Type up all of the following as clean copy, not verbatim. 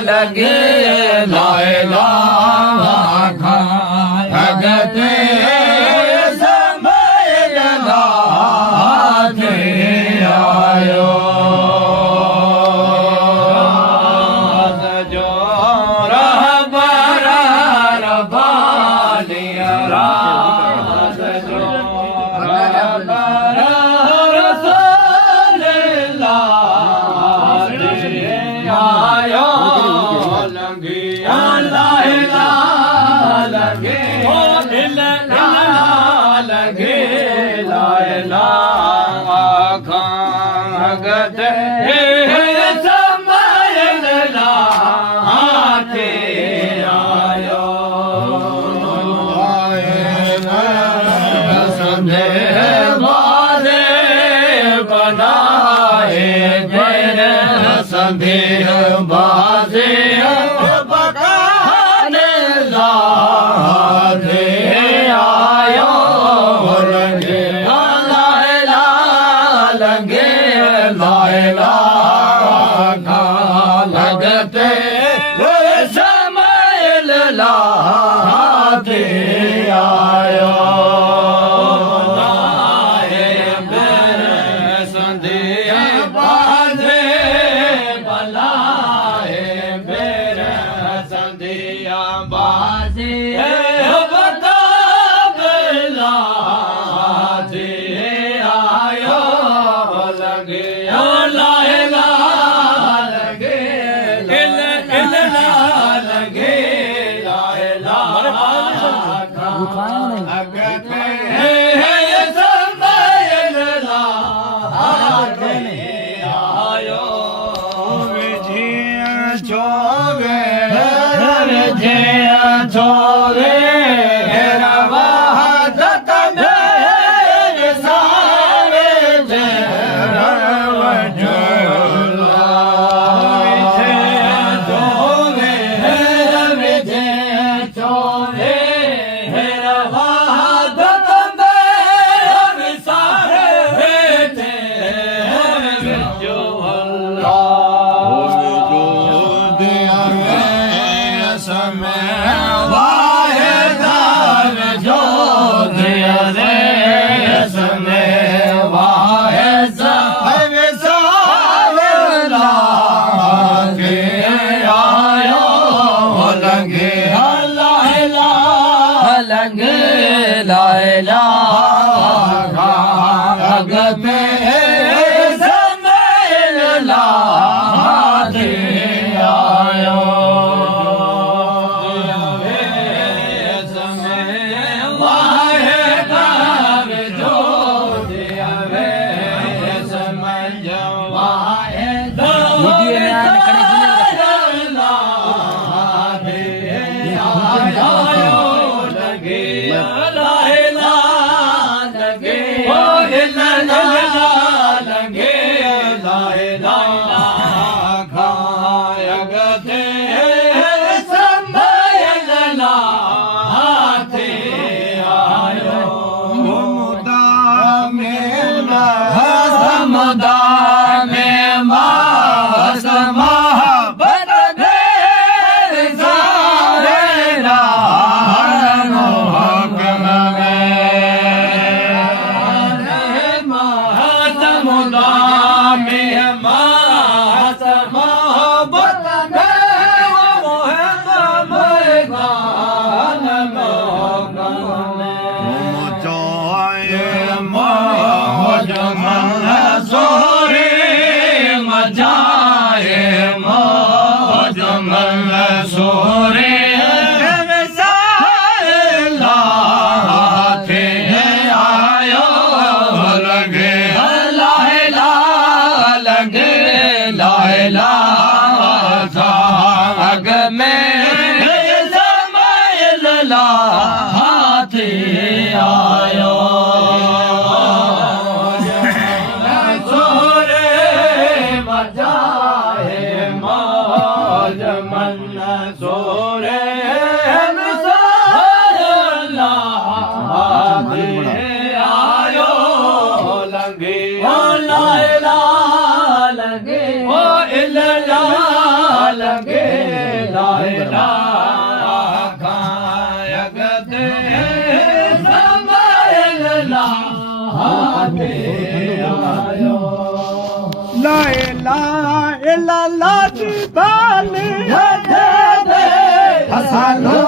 लगे लायला भगते समय लागे आयो जो रहबर रबालिया राज जो रहबर रसूल आयो लगे लगे लगे लायला भगत समय लागे आयो संधे बाजे बनाए गए संधे बाजे पकाने लागे आयो लगे लायला लगे लायला लगते समय लागे आयो संध्या बाजे बलाए मेरे संध्या बाजे बता बलाजे आयो लगे लायला लगे लगे लायला अगते समय लागे आयो विजय चोगे चोगे लगे लायला भग में समय लागे आयो समय वाहे गाव जो दियावे समय जो वाहे सोरे आयो लगे लायला लगे लायला भाग में समय लागे आयो सोरे मजाए मौज मन सोरे आयो लगे लायला लगे इल्लल्लाह लगे ला इलाहा खायगते समय इल्लल्लाह आते आयो ला इलाहा इल्लल्लाह की बानी दे दे हसानो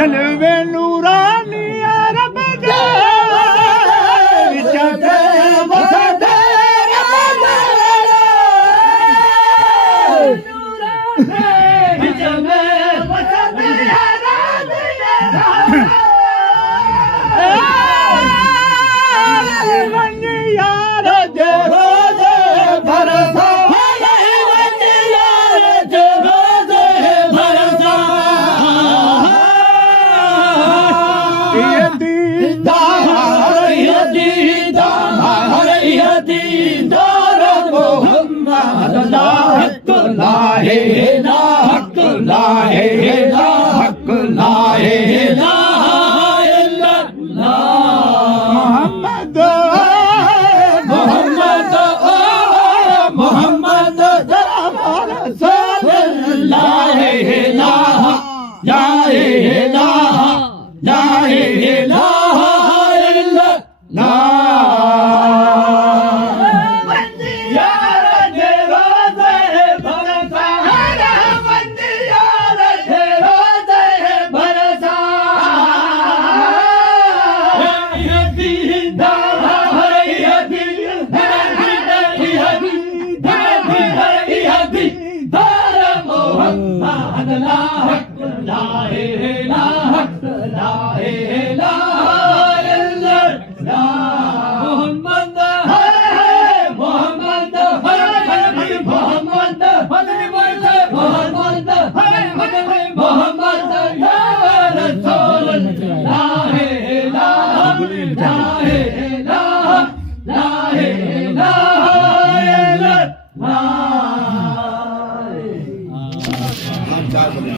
जलवे नूरानी रब ला ला इलाहा इल्लल्लाह बंदियार दे रोज़े भरसा बंदियार दे रोज़े भरसा हरी हरी मोहम्मद ला इलाहा